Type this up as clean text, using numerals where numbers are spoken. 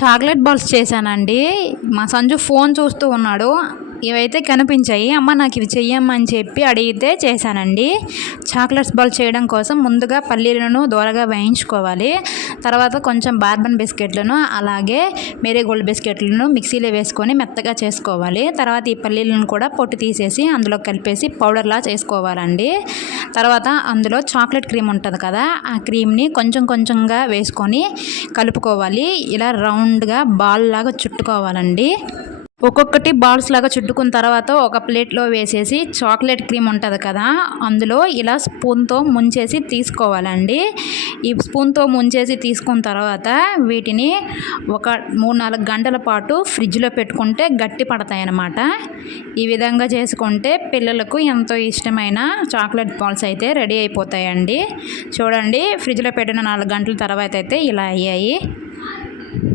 Chocolate balls చేశానండి. మా Sanju phone చూస్తూ ఉన్నాడు. ఇవైతే కనిపించాయి. అమ్మ నాకు ఇవి చెయ్యమ్మని చెప్పి అడిగితే చేశానండి. చాక్లెట్స్ బాల్ చేయడం కోసం ముందుగా పల్లీలను దోరగా వేయించుకోవాలి. తర్వాత కొంచెం బార్బన్ బిస్కెట్లను అలాగే మేరీగోల్డ్ బిస్కెట్లను మిక్సీలో వేసుకొని మెత్తగా చేసుకోవాలి. తర్వాత ఈ పల్లీలను కూడా పొట్టు తీసేసి అందులో కలిపేసి పౌడర్లా చేసుకోవాలండి. తర్వాత అందులో చాక్లెట్ క్రీమ్ ఉంటుంది కదా, ఆ క్రీమ్ని కొంచెం కొంచెంగా వేసుకొని కలుపుకోవాలి. ఇలా రౌండ్గా బాల్ లాగా చుట్టుకోవాలండి. ఒక్కొక్కటి బాల్స్ లాగా చుట్టుకున్న తర్వాత ఒక ప్లేట్లో వేసేసి చాక్లెట్ క్రీమ్ ఉంటుంది కదా, అందులో ఇలా స్పూన్తో ముంచేసి తీసుకోవాలండి. ఈ స్పూన్తో ముంచేసి తీసుకున్న తర్వాత వీటిని ఒక 3-4 గంటల పాటు ఫ్రిడ్జ్లో పెట్టుకుంటే గట్టి పడతాయి అన్నమాట. ఈ విధంగా చేసుకుంటే పిల్లలకు ఎంతో ఇష్టమైన చాక్లెట్ బాల్స్ అయితే రెడీ అయిపోతాయండి. చూడండి, ఫ్రిడ్జ్లో పెట్టిన 4 గంటల తర్వాత అయితే ఇలా అయ్యాయి.